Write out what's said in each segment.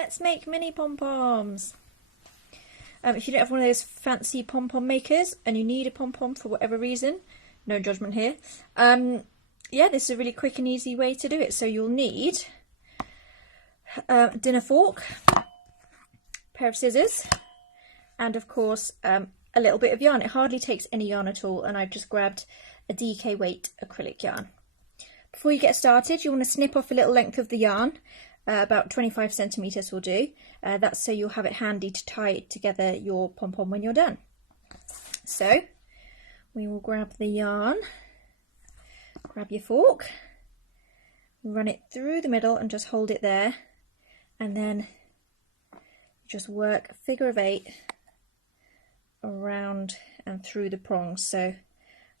let's make mini pom-poms. If you don't have one of those fancy pom-pom makers and you need a pom-pom for whatever reason, no judgment here, yeah, this is a really quick and easy way to do it. So you'll need a dinner fork, a pair of scissors, and of course a little bit of yarn. It hardly takes any yarn at all, and I've just grabbed a DK weight acrylic yarn. Before you get started, you want to snip off a little length of the yarn. About 25 centimetres will do. That's so you'll have it handy to tie together your pom-pom when you're done. So we will grab the yarn, grab your fork, run it through the middle and just hold it there, and then just work a figure of 8 around and through the prongs. So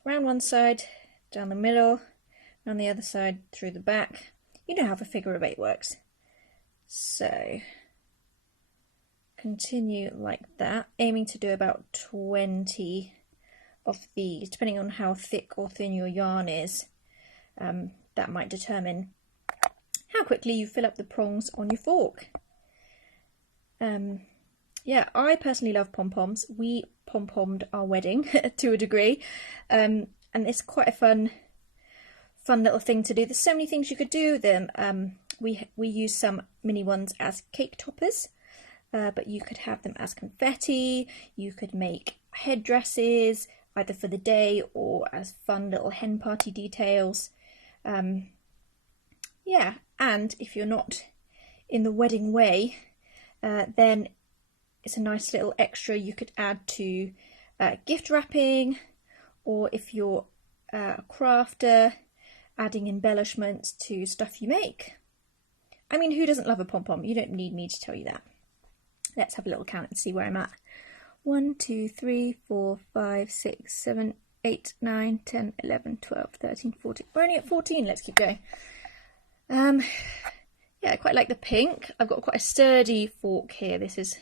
around one side, down the middle, around the other side, through the back. You know how a figure of 8 works. So continue like that, aiming to do about 20 of these, depending on how thick or thin your yarn is. That might determine how quickly you fill up the prongs on your fork. Yeah, I personally love pom-poms. We pom-pommed our wedding to a degree, and it's quite a fun little thing to do. There's so many things you could do with them. We use some mini ones as cake toppers, but you could have them as confetti. You could make headdresses either for the day or as fun little hen party details. Yeah, and if you're not in the wedding way, then it's a nice little extra you could add to gift wrapping, or if you're a crafter, adding embellishments to stuff you make. I mean, who doesn't love a pom-pom? You don't need me to tell you that. Let's have a little count and see where I'm at. 1, 2, 3, 4, 5, 6, 7, 8, 9, 10, 11, 12, 13, 14. We're only at 14. Let's keep going. Yeah, I quite like the pink. I've got quite a sturdy fork here. This is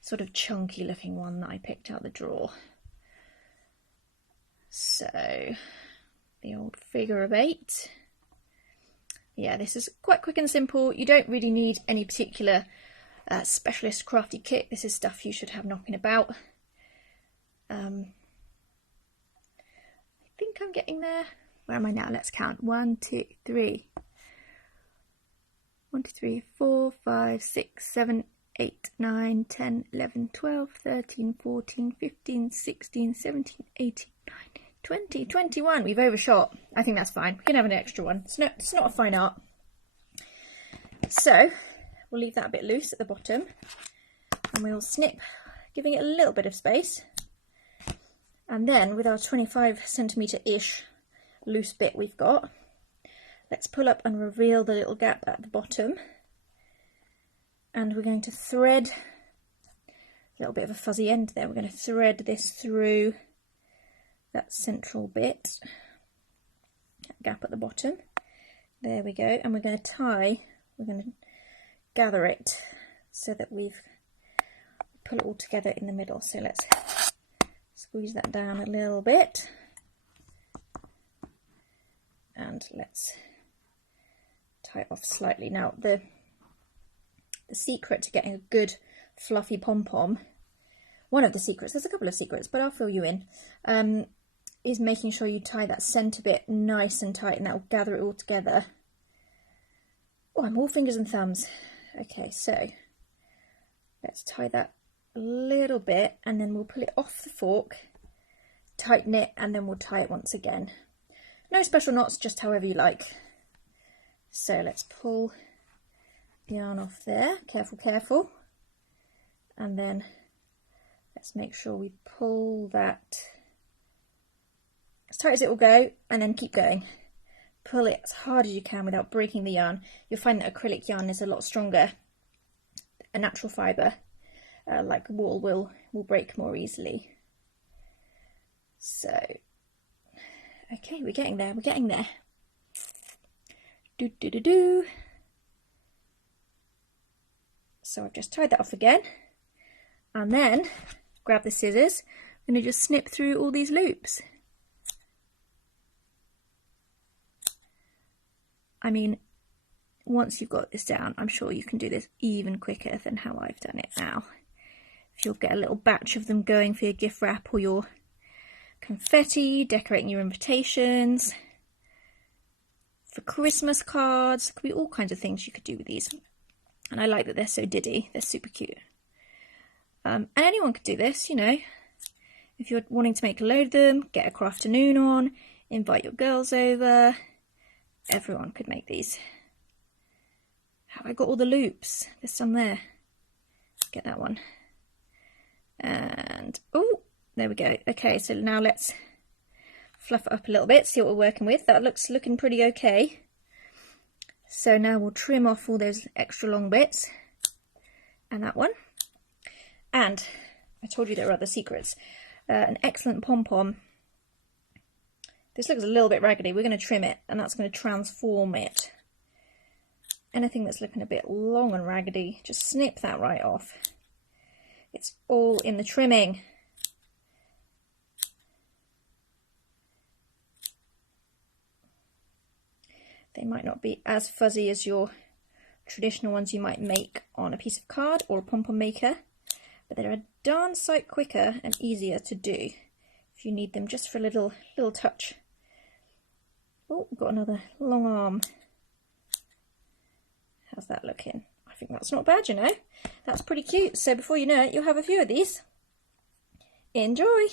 sort of chunky looking one that I picked out the drawer. So the old figure of 8. Yeah, this is quite quick and simple. You don't really need any particular specialist crafty kit. This is stuff you should have knocking about. I think I'm getting there. Where am I now? Let's count. 1, 2, 3. 1, 2, 3, 4, 5, 6, 7, 8, 9, 10, 11, 12, 13, 14, 15, 16, 17, 18, 19, 20, 21. We've overshot. I think that's fine. We can have an extra one. It's not a fine art. So we'll leave that a bit loose at the bottom, and we'll snip, giving it a little bit of space. And then with our 25 centimetre-ish loose bit we've got, let's pull up and reveal the little gap at the bottom. And we're going to thread, a little bit of a fuzzy end there, we're going to thread this through that central bit, that gap at the bottom. There we go. And we're going to gather it so that we've pull it all together in the middle. So let's squeeze that down a little bit, and let's tie it off slightly. Now the secret to getting a good fluffy pom-pom, one of the secrets, there's a couple of secrets, but I'll fill you in, is making sure you tie that centre bit nice and tight, and that will gather it all together. Oh, I'm all fingers and thumbs. Okay, so let's tie that a little bit, and then we'll pull it off the fork, tighten it, and then we'll tie it once again. No special knots, just however you like. So let's pull the yarn off there, careful, careful, and then let's make sure we pull that as tight as it will go, and then keep going. Pull it as hard as you can without breaking the yarn. You'll find that acrylic yarn is a lot stronger. A natural fibre, like wool, will break more easily. So, okay, we're getting there, we're getting there. Do, do, do, do. So I've just tied that off again, and then grab the scissors. I'm going to just snip through all these loops. I mean, once you've got this down, I'm sure you can do this even quicker than how I've done it now. If you'll get a little batch of them going for your gift wrap or your confetti, decorating your invitations, for Christmas cards, there could be all kinds of things you could do with these. And I like that they're so diddy, they're super cute. And anyone could do this, you know. If you're wanting to make a load of them, get a craft afternoon on, invite your girls over, everyone could make these. Have I got all the loops? There's some there. Get that one. And, oh, there we go. Okay, so now let's fluff it up a little bit, see what we're working with. That looking pretty okay. So now we'll trim off all those extra long bits. And that one. And I told you there are other secrets. An excellent pom-pom. This looks a little bit raggedy. We're going to trim it, and that's going to transform it. Anything that's looking a bit long and raggedy, just snip that right off. It's all in the trimming. They might not be as fuzzy as your traditional ones you might make on a piece of card or a pom-pom maker, but they're a darn sight quicker and easier to do if you need them just for a little touch. Oh, we've got another long arm. How's that looking? I think that's not bad, you know. That's pretty cute. So before you know it, you'll have a few of these. Enjoy!